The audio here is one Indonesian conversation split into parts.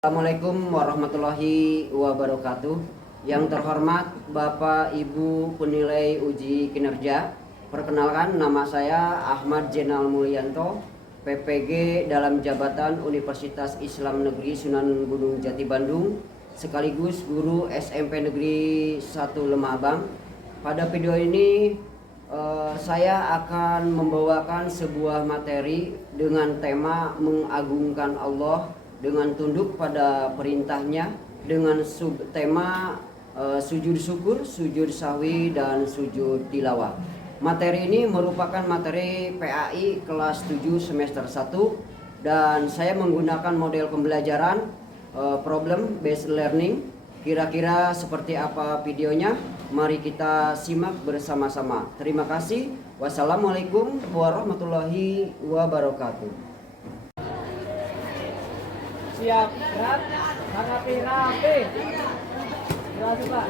Assalamualaikum warahmatullahi wabarakatuh. Yang terhormat Bapak Ibu penilai uji kinerja, perkenalkan nama saya Ahmad Jenal Mulyanto, PPG dalam jabatan Universitas Islam Negeri Sunan Gunung Jati Bandung, sekaligus guru SMP Negeri 1 Lemah Abang. Pada video ini saya akan membawakan sebuah materi dengan tema mengagungkan Allah dengan tunduk pada perintahnya, dengan subtema sujud syukur, sujud sahwi, dan sujud tilawah. Materi ini merupakan materi PAI kelas 7 semester 1 dan saya menggunakan model pembelajaran problem based learning. Kira-kira seperti apa videonya? Mari kita simak bersama-sama. Terima kasih. Wassalamualaikum warahmatullahi wabarakatuh. Siap, berat, rapi. Jelas Pak.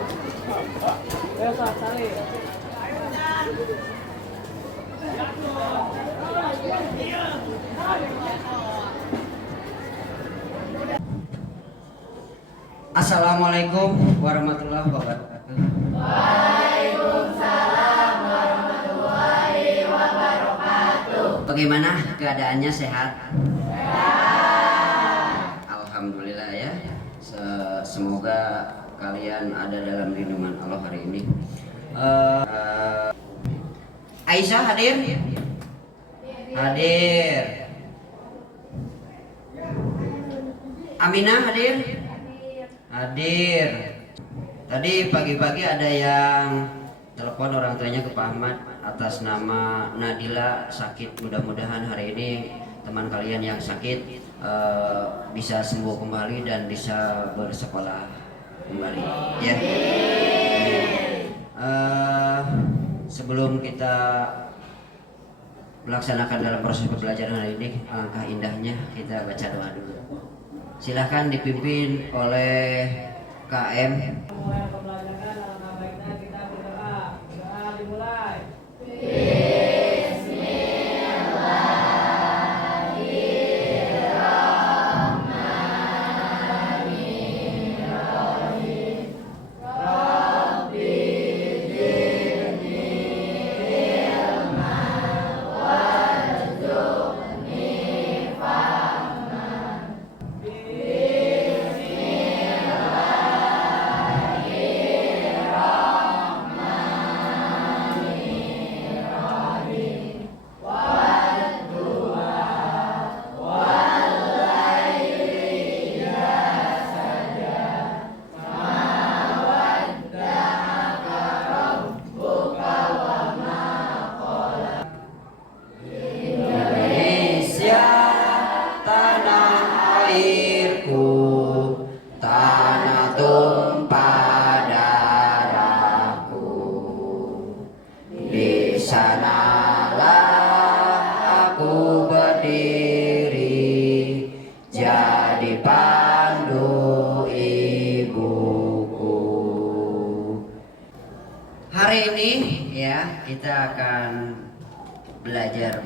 Biasa, salih. Assalamualaikum warahmatullahi wabarakatuh. Waalaikumsalam warahmatullahi wabarakatuh. Bagaimana keadaannya, sehat? Alhamdulillah ya. Semoga kalian ada dalam lindungan Allah hari ini. Aisyah hadir? Hadir. Aminah hadir? Hadir. Tadi pagi-pagi ada yang telepon orang tuanya ke Pak Ahmad atas nama Nadila sakit. Mudah-mudahan hari ini teman kalian yang sakit bisa sembuh kembali dan bisa bersekolah kembali ya. Sebelum kita melaksanakan dalam proses pembelajaran hari ini, alangkah indahnya kita baca doa dulu. Silahkan dipimpin oleh KM. Mulai pembelajaran, alangkah baiknya kita berdoa. Doa dimulai. Indonesia tanah airku, tanah tumpah darahku. Di sanalah aku berdiri, jadi pandu ibuku. Hari ini ya kita akan belajar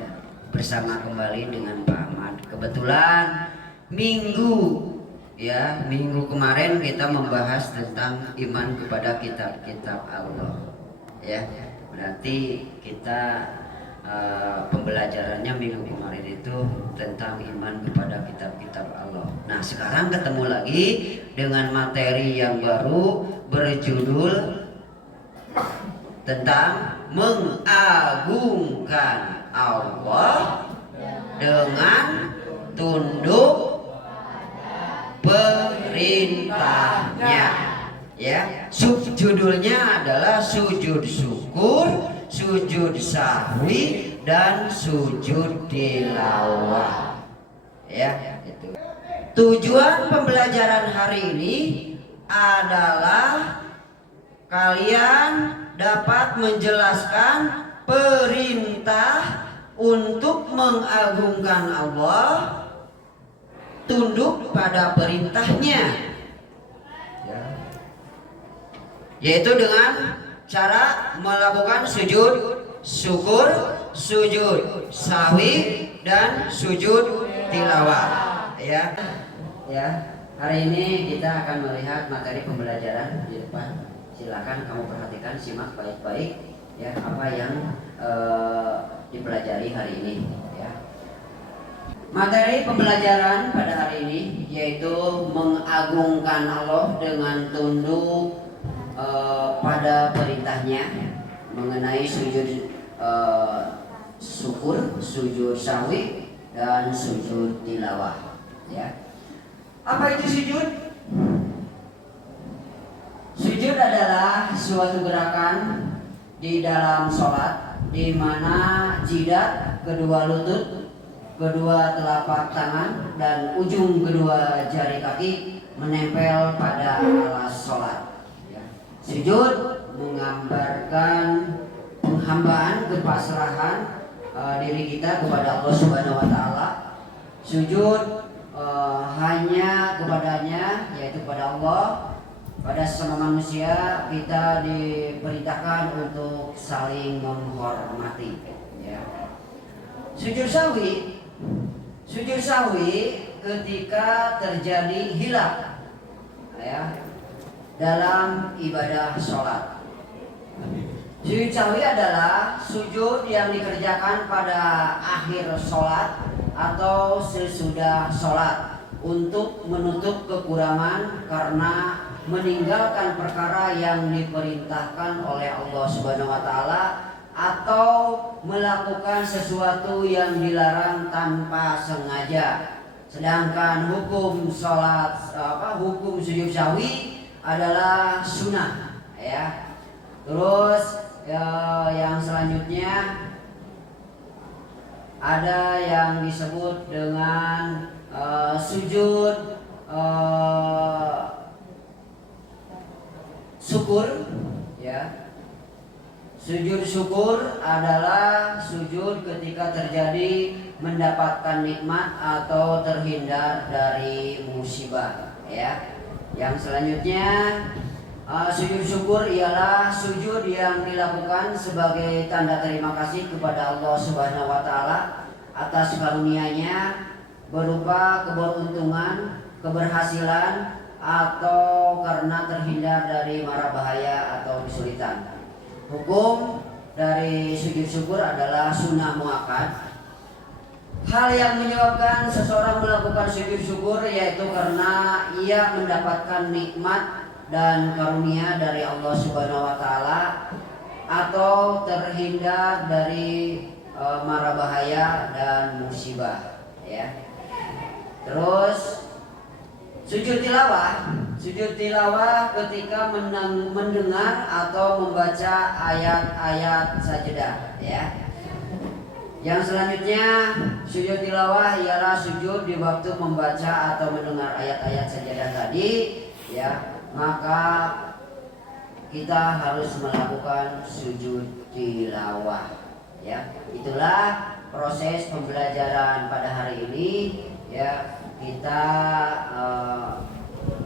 bersama kembali dengan Pak Ahmad. Kebetulan minggu kemarin kita membahas tentang iman kepada kitab-kitab Allah ya. Berarti kita pembelajarannya minggu kemarin itu tentang iman kepada kitab-kitab Allah. Nah, sekarang ketemu lagi dengan materi yang baru berjudul tentang mengagungkan Allah dengan tunduk perintahnya ya. Subjudulnya adalah sujud syukur, sujud sahwi, dan sujud tilawah ya. Itu tujuan pembelajaran hari ini adalah kalian dapat menjelaskan perintah untuk mengagungkan Allah, tunduk pada perintahnya ya. Yaitu dengan cara melakukan sujud syukur, sujud sahwi, dan sujud tilawah ya. Hari ini kita akan melihat materi pembelajaran di depan. Silakan kamu perhatikan, simak baik-baik ya apa yang dipelajari hari ini ya. Materi pembelajaran pada hari ini yaitu mengagungkan Allah dengan tunduk pada perintahnya mengenai sujud syukur, sujud sahwi dan sujud tilawah ya. Apa itu sujud? Sujud adalah suatu gerakan di dalam sholat di mana jidat, kedua lutut, kedua telapak tangan dan ujung kedua jari kaki menempel pada alas sholat. Sujud menggambarkan penghambaan, kepasrahan diri kita kepada Allah Subhanahu wa taala. Sujud hanya kepadanya, yaitu kepada Allah. Pada sesama manusia kita diperintahkan untuk saling menghormati ya. Sujud sahwi ketika terjadi hilaf ya dalam ibadah sholat. Sujud sahwi adalah sujud yang dikerjakan pada akhir sholat atau sesudah sholat untuk menutup kekurangan karena meninggalkan perkara yang diperintahkan oleh Allah Subhanahu wa taala atau melakukan sesuatu yang dilarang tanpa sengaja. Sedangkan hukum sholat hukum sujud sahwi adalah sunnah ya. Terus yang selanjutnya ada yang disebut dengan sujud syukur ya. Sujud syukur adalah sujud ketika terjadi mendapatkan nikmat atau terhindar dari musibah ya. Yang selanjutnya sujud syukur ialah sujud yang dilakukan sebagai tanda terima kasih kepada Allah Subhanahu wa taala atas karunia-Nya berupa keberuntungan, keberhasilan atau karena terhindar dari mara bahaya atau kesulitan. Hukum dari sujud syukur adalah sunnah muakkad. Hal yang menyebabkan seseorang melakukan sujud syukur yaitu karena ia mendapatkan nikmat dan karunia dari Allah Subhanahu wa taala atau terhindar dari mara bahaya dan musibah ya. Terus sujud tilawah ketika mendengar atau membaca ayat-ayat sajadah ya. Yang selanjutnya sujud tilawah ialah sujud di waktu membaca atau mendengar ayat-ayat sajadah tadi ya. Maka kita harus melakukan sujud tilawah ya. Itulah proses pembelajaran pada hari ini ya. Kita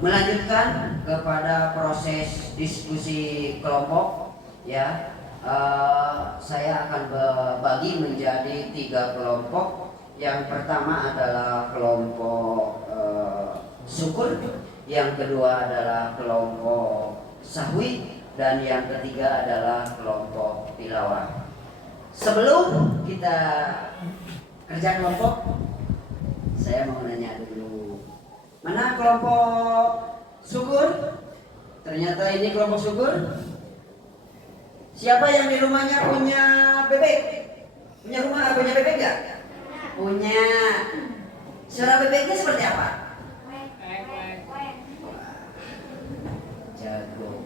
melanjutkan kepada proses diskusi kelompok ya. Saya akan bagi menjadi 3 kelompok. Yang pertama adalah kelompok syukur, yang kedua adalah kelompok sahwi, dan yang ketiga adalah kelompok tilawah. Sebelum kita kerja kelompok, saya mau nanya dulu, mana kelompok syukur? Ternyata ini kelompok syukur. Siapa yang di rumahnya punya bebek? Punya bebek gak? Punya. Suara bebeknya seperti apa? Jago.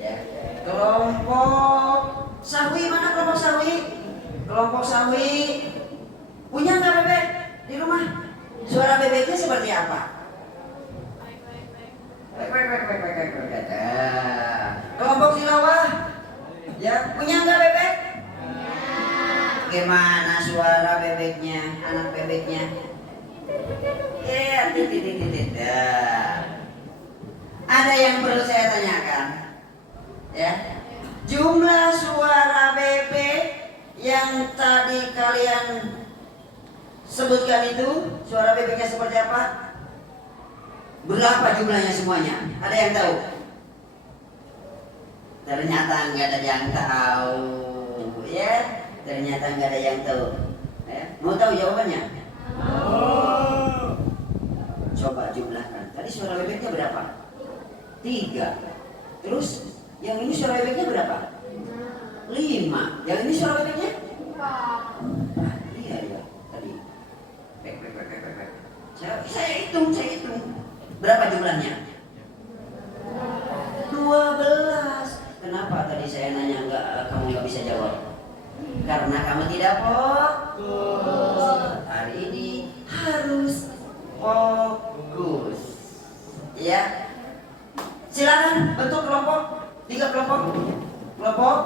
Ya. Kelompok sahwi, mana kelompok sahwi? Kelompok sahwi punya nggak bebek di rumah? Suara bebeknya seperti apa? Kelompok tilawah ya punya nggak bebek? Gimana suara bebeknya, anak bebeknya? Ada yang perlu saya tanyakan ya. Jumlah suara bebek yang tadi kalian sebutkan itu, suara bebeknya seperti apa? Berapa jumlahnya semuanya? Ada yang tahu? Ternyata nggak ada yang tahu, ya. Ternyata nggak ada yang tahu. Ya. Mau tahu jawabannya? Coba jumlahkan. Tadi suara bebeknya berapa? 3. Terus yang ini suara bebeknya berapa? 5. Yang ini suara bebeknya? 4. Iya ya. Tadi. Bek. Saya hitung. Berapa jumlahnya? 12. Kenapa tadi saya nanya kamu nggak bisa jawab? Karena kamu tidak fokus. Hari ini harus fokus. Ya. Silakan bentuk kelompok. 3 kelompok. Kelompok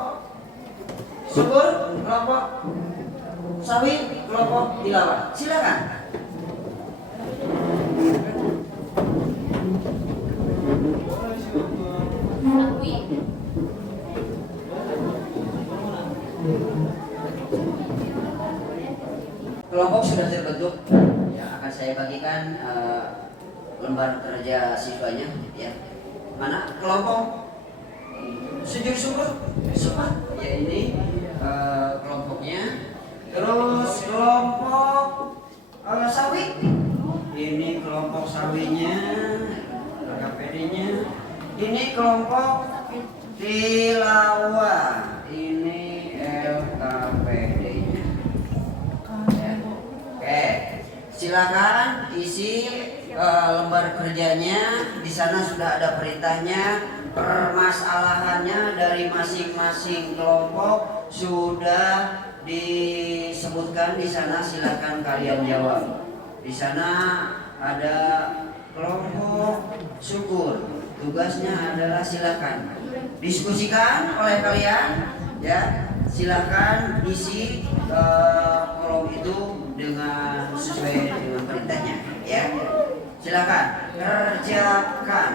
syukur, kelompok sawit, kelompok tilawah. Silakan. Kelompok sudah terbentuk. Ya, akan saya bagikan lembar kerja siswanya. Ya. Mana kelompok sujud syukur? Ya ini kelompoknya. Terus kelompok sawit. Ini kelompok sawitnya, KPD-nya. Ini kelompok tilawah. Ini LKPD-nya. Oke, silakan isi lembar kerjanya. Di sana sudah ada perintahnya, permasalahannya dari masing-masing kelompok sudah disebutkan di sana. Silakan kalian jawab. Di sana ada kelompok syukur. Tugasnya adalah silakan diskusikan oleh kalian, ya. Silakan isi kolom itu dengan sesuai dengan perintahnya, ya. Silakan kerjakan.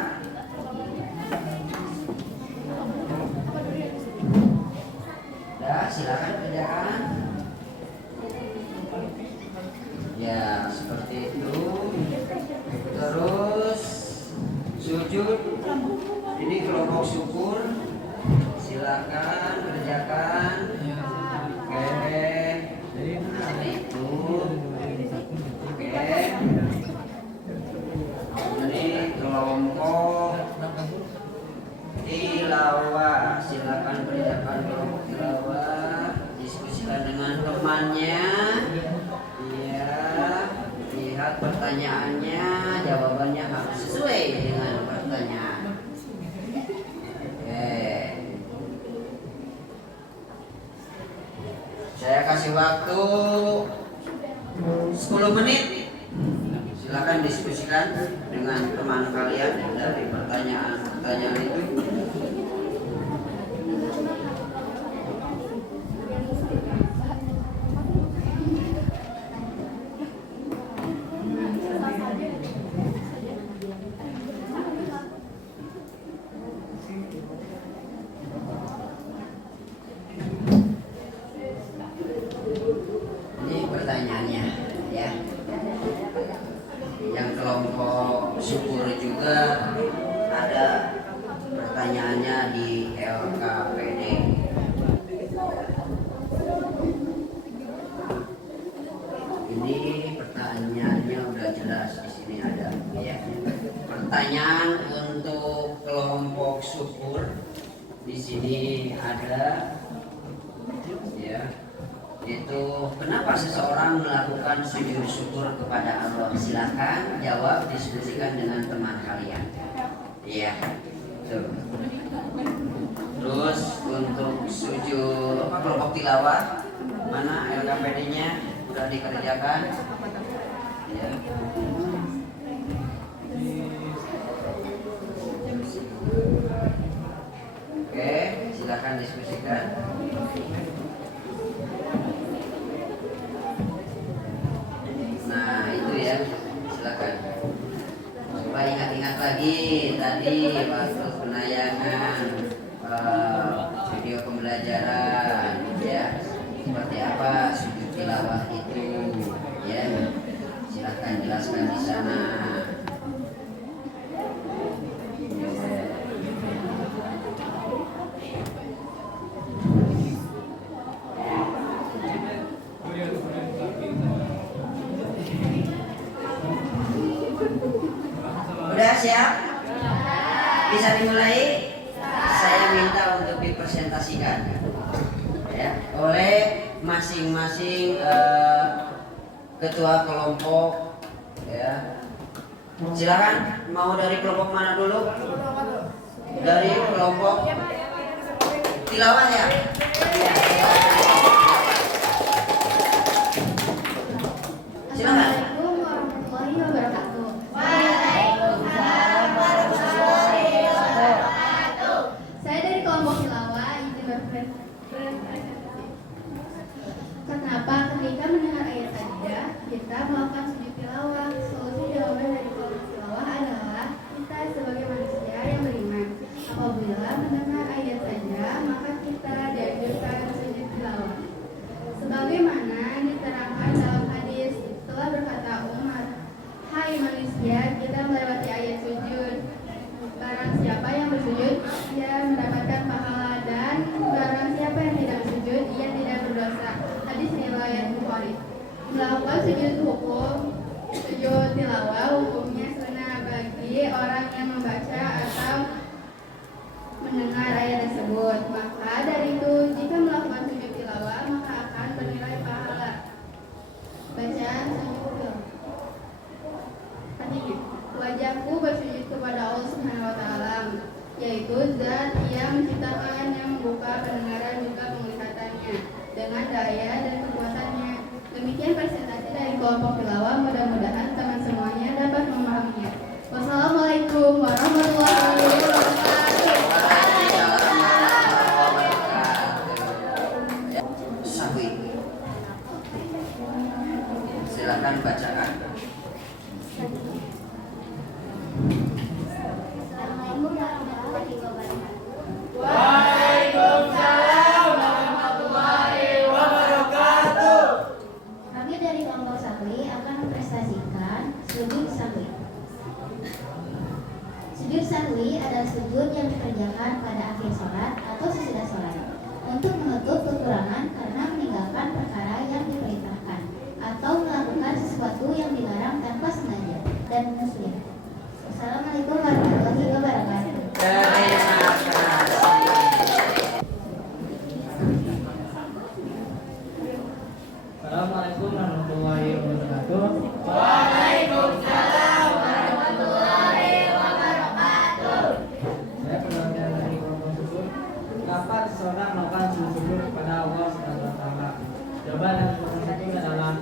Silakan kerjakan. Ya, seperti itu. Terus sujud. Ini kelompok syukur. Silakan kerjakan. Oke. Nah, itu. Oke. Ini kelompok tilawah. Silakan kerjakan kelompok tilawah. Diskusikan dengan temannya. Lihat pertanyaannya, jawabannya harus sesuai dengan pertanyaan. Oke. Saya kasih waktu 10 menit. Silakan diskusikan dengan teman kalian dari pertanyaan-pertanyaan itu. Pertanyaan untuk kelompok syukur di sini ada, ya, itu kenapa seseorang melakukan sujud syukur kepada Allah? Silakan jawab, diskusikan dengan teman kalian. Iya, tuh. Terus untuk sujud kelompok tilawah, mana LKPD-nya sudah dikerjakan? Ya. Oke, silakan diskusikan. Nah, itu ya, silakan. Coba ingat-ingat lagi tadi waktu penayangan video pembelajaran, ya, seperti apa sujud tilawah itu, ya. Silakan jelaskan di sana. siap? Bisa dimulai? Saya minta untuk dipresentasikan ya oleh masing-masing ketua kelompok ya. Silakan, mau dari kelompok mana dulu? Dari kelompok tilawah ya. Iya. Silakan. Assalamualaikum warahmatullahi wabarakatuh. Saya dari kelompok tilawah izin berpresentasi. Kenapa ketika mendengar ayat saja kita melakukan sujud tilawah? Solusi jawaban dari kelompok tilawah adalah kita sebagai manusia yang beriman. Apabila mendengar ayat saja maka kita dianjurkan sujud tilawah. Sebagaimana diterangkan dalam hadis, telah berkata Umar, "Hai manusia, kita melewati ayat sujud. Barang siapa yang bersujud, ia mendapatkan pahala, dan barang siapa yang tidak bersujud, ia tidak berdosa." Hadis riwayat Bukhari. Melakukan sujud tilawah hukumnya sunnah bagi orang yang membaca atau mendengar ayat tersebut. Maka dari itu, jika melakukan sujud tilawah, maka akan bernilai pahala. Bacaan sujud tilawah. Artinya, wajahku bersujud kepada Allah Subhanahu wa taala, yaitu zat yang menciptakan, yang membuka pendengaran juga penglihatannya dengan daya dan kekuatannya. Demikian presentasi dari kelompok tilawah, mudah-mudahan teman semuanya dapat memahaminya. Wassalamualaikum warahmatullahi wabarakatuh. Sawi. Silakan bacakan. Assalamualaikum warahmatullahi wabarakatuh. Waalaikumsalam warahmatullahi wabarakatuh. Kami dari kelompok Sakli akan mempresentasikan sujud Sakli. Sujud Sakli adalah sujud yang dikerjakan pada akhir sholat atau sesudah sholat untuk menutup kekurangan karena meninggalkan perkara yang diperintahkan atau melakukan sesuatu yang dilarang tanpa sengaja dan muslim. Assalamualaikum warahmatullahi wabarakatuh. Terima kasih. Assalamualaikum warahmatullahi wabarakatuh. Waalaikumsalam warahmatullahi wabarakatuh. Saya perwakilan dari kelompok syukur. Kapan seseorang melakukan sujud syukur kepada Allah Subhanahu wa taala? Jawaban dari kelompok syukur adalah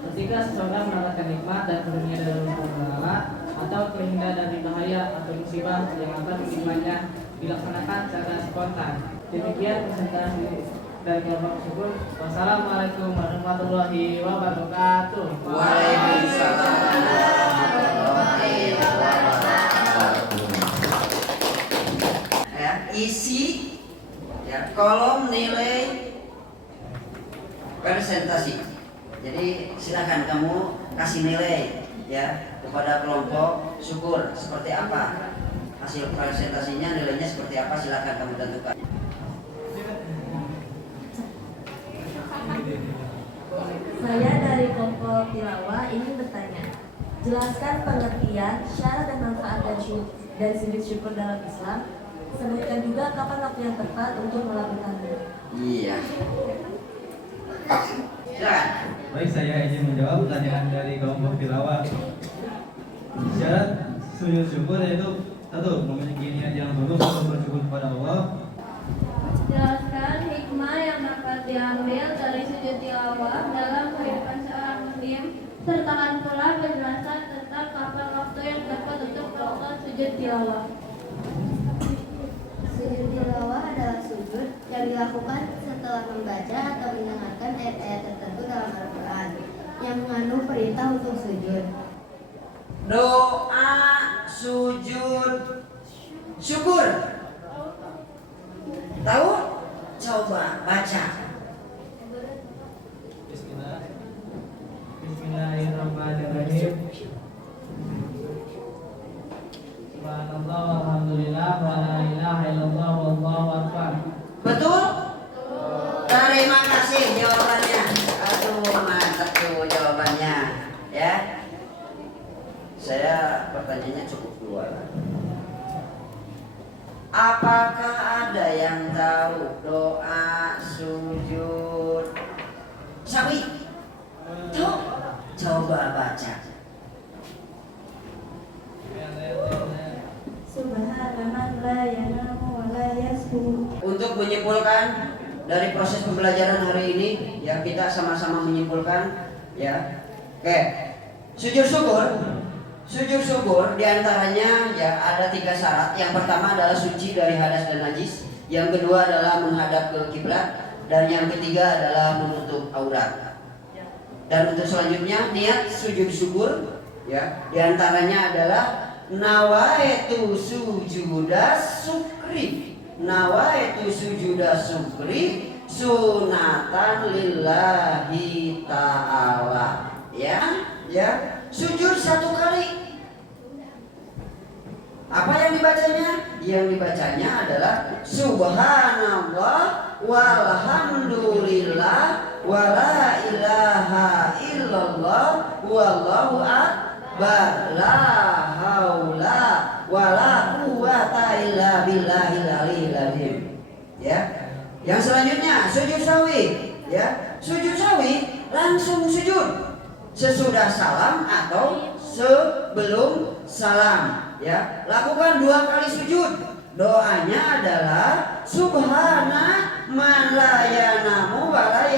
ketika seseorang mendapatkan nikmat dan karunia dari Allah Subhanahu wa taala, atau terhindar dari bahaya atau musibah yang akan menimpanya, dilaksanakan secara spontan. Demikian presentasi dari kelompok syukur. Wassalamualaikum warahmatullahi wabarakatuh. Waalaikumsalam warahmatullahi wabarakatuh. Ya, isi ya kolom nilai presentasi. Jadi silakan kamu kasih nilai ya kepada kelompok syukur seperti apa hasil presentasinya, nilainya seperti apa, silakan kamu tentukan. Saya dari kelompok tilawah ingin bertanya, jelaskan pengertian, syarat dan manfaat dan sujud syukur dalam Islam. Sebutkan juga kapan waktu yang tepat untuk melakukannya. Iya. Silakan. Baik, saya izin menjawab pertanyaan dari kelompok tilawah. Syarat sujud syukur yaitu satu, memiliki niat yang tulus untuk bersyukur kepada Allah. Jelaskan hikmah yang dapat diambil dari sujud tilawah dalam kehidupan seorang muslim, sertakan pula penjelasan tentang kapan waktu yang tepat untuk melakukan sujud tilawah. Sujud tilawah adalah sujud yang dilakukan setelah membaca atau mendengarkan ayat-ayat tertentu dalam Al-Quran yang mengandung perintah untuk sujud. Doa sujud syukur. Tahu? Coba baca. Bismillahirrahmanirrahim. Subhanallah walhamdulillah wa la ilaha illallah wallahu akbar. Betul? Terima kasih jawabannya. Aduh, mantap tuh jawabannya. Ya. Saya pertanyaannya cukup dulu. Apakah ada yang tahu doa sujud sawi? Coba baca. Subhanaman la yanamu wa la yasbu. Untuk menyimpulkan dari proses pembelajaran hari ini, ya kita sama-sama menyimpulkan, ya. Oke, sujud syukur diantaranya ya ada 3 syarat. Yang pertama adalah suci dari hadas dan najis. Yang kedua adalah menghadap ke kiblat, dan yang ketiga adalah menutup aurat. Dan untuk selanjutnya niat sujud syukur, ya diantaranya adalah nawaitu sujudas syukri. Nawaitu sujudas syukri sunatan lillahi ta'ala. Ya, sujud 1 kali. Apa yang dibacanya? Yang dibacanya adalah subhanallah walhamdulillah wala ilaha illallah wallahu akbar la haula wala quwata illa billahil aliyil azim. Ya. Yang selanjutnya sujud sawi, ya. Sujud sawi langsung sujud sesudah salam atau sebelum salam, ya. Lakukan 2 kali sujud. Doanya adalah subhana man la yanamu wa la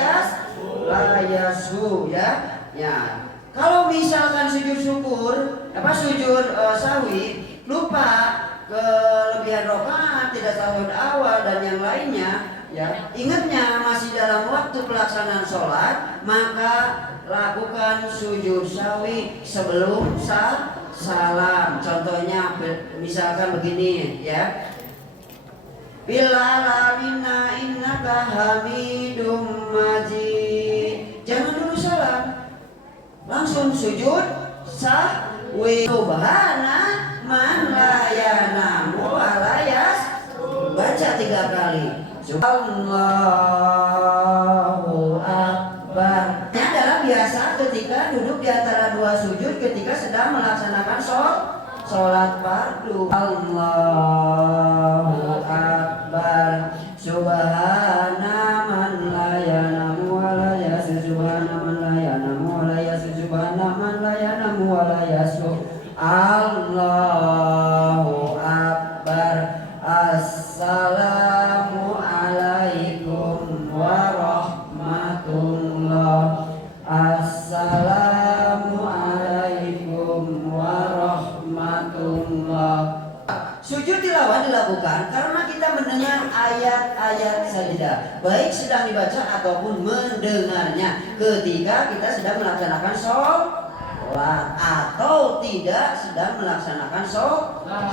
yashu, ya. Ya. Kalau misalkan sujud syukur, sujud sawi, lupa kelebihan rokaat, tidak sahur awal dan yang lainnya, ya. Ingatnya masih dalam waktu pelaksanaan sholat, maka lakukan sujud sawi sebelum salam. Contohnya misalkan begini, ya. Bilalamina innaka hamidum majid. Jangan dulu salam, langsung sujud sahwi. Subhana man la yanamu wa la yashu. Baca 3 kali. Allahu akbar. Ini adalah biasa ketika duduk di antara 2 sujud ketika sedang melaksanakan sholat fardu. Allahu akbar. Subhana man la yanamu wa la yashu. Subhana man la yanamu wa la yashu. Subhana man la yanamu wa la yashu. Allahu akbar. Assalamu alaikum warahmatullah. Assalamu alaikum warahmatullah. Sujud tilawah dilakukan karena kita mendengar ayat-ayat sajadah, baik sedang dibaca ataupun mendengarnya ketika kita sedang melaksanakan sholat atau tidak sedang melaksanakan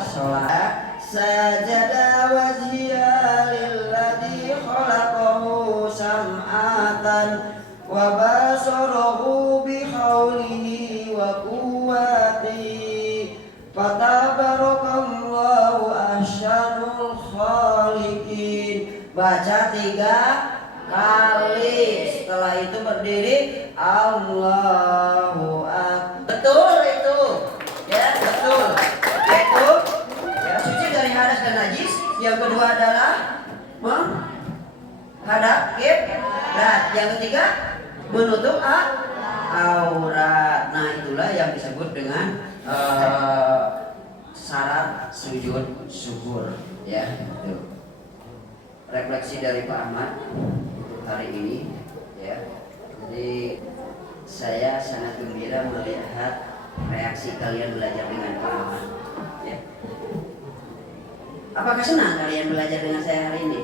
sholat. Sajada wajhiya lilladzi khalaqahu sam'atan wa basarahu bihaulihi wa quwwatihi fatabarakallahu ahsanul khaliqin. Baca 3 kali, setelah itu berdiri Allahu akbar. Betul itu, ya betul. Itu ya, suci dari hadas dan najis. Yang kedua adalah menghadap kiblat. Yang ketiga menutup aurat. Nah itulah yang disebut dengan syarat sujud syukur, ya. Tuh. Refleksi dari Pak Ahmad untuk hari ini, ya. Jadi saya sangat gembira melihat reaksi kalian belajar dengan Pak Ahmad, ya. Apakah senang kalian belajar dengan saya hari ini?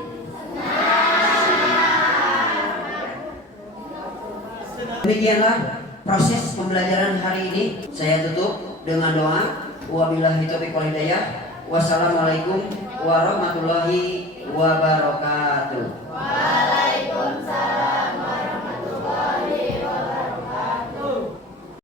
Demikianlah proses pembelajaran hari ini. Saya tutup dengan doa. Wabillahi taufiq wal hidayah. Wassalamualaikum warahmatullahi wabarakatuh.